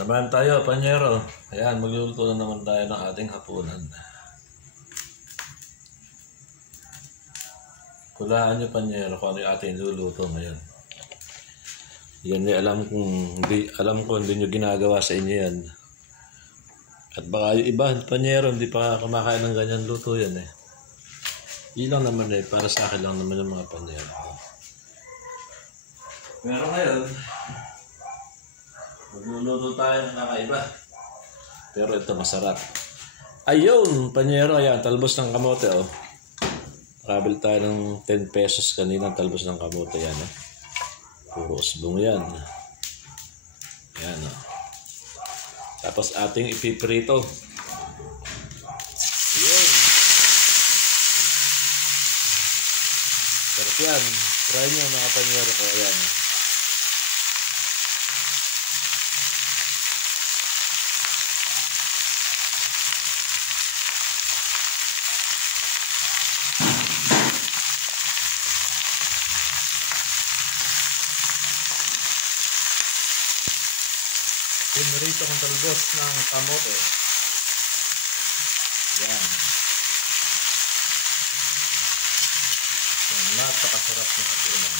naman tayo, panyero. Ayan, magluluto na naman tayo ng ating hapunan. Kulaan nyo, panyero, kung ano yung ating luluto ngayon. Yan ay alam ko hindi nyo ginagawa sa inyo yan. At baka yung iba, panyero, hindi pa kumakain ng ganyan luto yan eh. Yun lang naman eh, para sa akin lang naman yung mga panyero. Pero ngayon, magluluto tayo ng kakaiba. Pero ito masarap. Ayun, panyero, ayan, talbos ng kamote oh. Nakabil tayo ng 10 pesos kanina, talbos ng kamote yan oh. Puro usbong yan. Ayan oh. Tapos ating ipiprito. Ayun. Sarap yan. Try nyo mga panyero ko. Ayan. Pinrito kong talbos ng kamote. Yan. Yan, napakasarap na hapunan.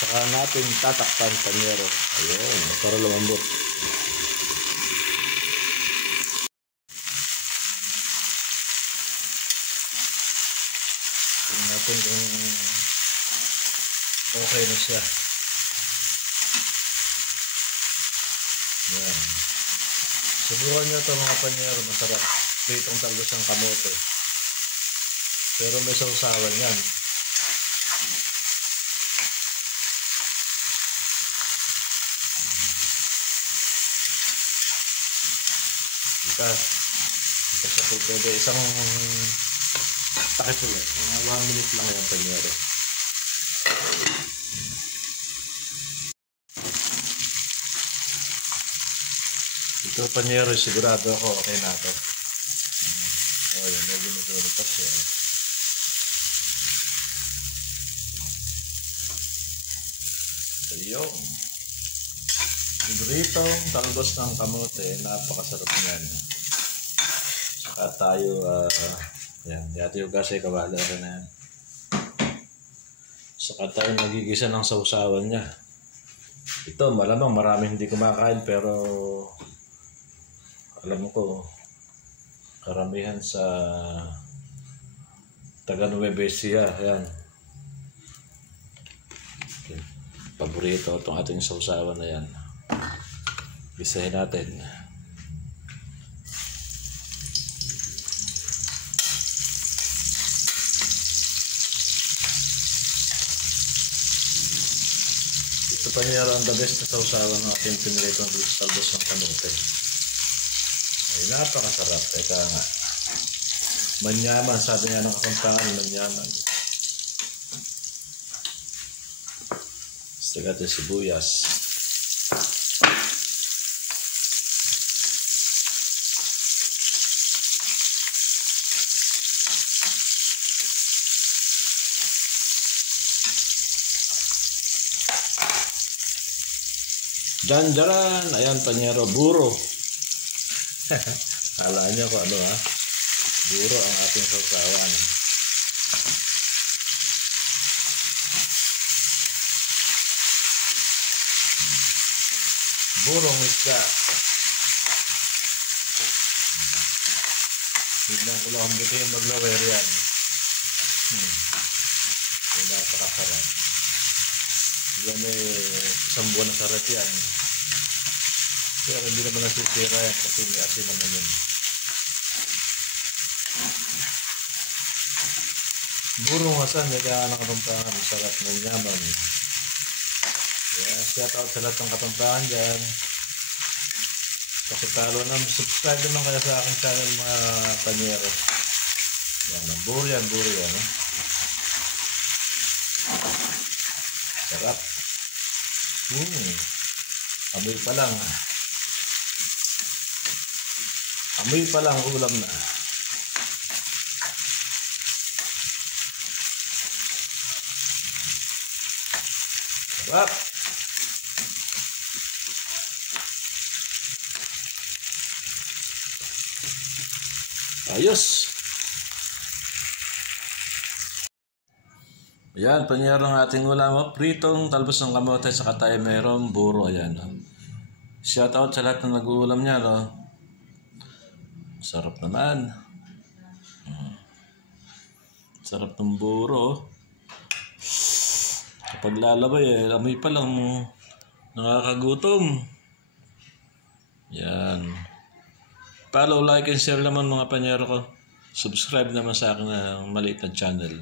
Saka natin tatakpan, panyero. Ayun, para lumambot. Tingnan natin kung okay na siya. Yan. Subukan nyo ito mga panyero, masarap. Pritong talbos ng kamote. Pero may sausawan yan. Ito siya po pwede. Isang takip ulit. 1 minute lang yung panyero. Ito panyero, sigurado ako okay na ito. O yan, medyo nagulog pa siya. Ayun. Siguritong talbos ng kamote, napakasarap niyan. Saka tayo, yan, dati yung kasi kawala rin na yan. Saka tayo nagigisa ng sausawan niya. Ito, malamang maraming hindi kumakain, pero alam ko, karamihan sa taga Nueva Ecija, yan. Okay. Paborito itong ating sausawan na yan. Gisahin natin. Ito panyero ang the best na sausawan ng ating pinritong talbos ng kamote. Ay napakasarap. Teka nga. Manyaman, sabi nga ng kakuntangan, manyaman. Saka natin sibuyas. Janjaran, ayan panyero, buro. Kala niyo ko ano ha? Buro ang ating sausawan. Burong isda. Tignan ko lang buti yung maglawer yan. Napakasarap. Yan eh, isang buwan na sarap yan. Pero hindi naman nasisira yan kasi may asin naman yun. Burong asan, may kaya ng Kapampangan. Sarap ng yaman. Yeah, shout out sa lahat ng Kapampangan dyan. Kasi talo na, subscribe naman kaya sa aking channel mga panyero. Yan, buro yan, buro yan. Sarap. Amoy pa lang. Amoy pa lang ulam na. Sarap! Ayos! Ayan, panyero ng ating ulam. Pritong talbos ng kamote saka tayo mayroong buro. Ayan. Shout out sa lahat ng nag-uulam niya. No? Sarap naman. Sarap ng buro. Kapag lalabay amoy pa lang nakakagutom. Yan. Follow, like, and share naman mga panyero ko. Subscribe naman sa akin ng maliit na channel.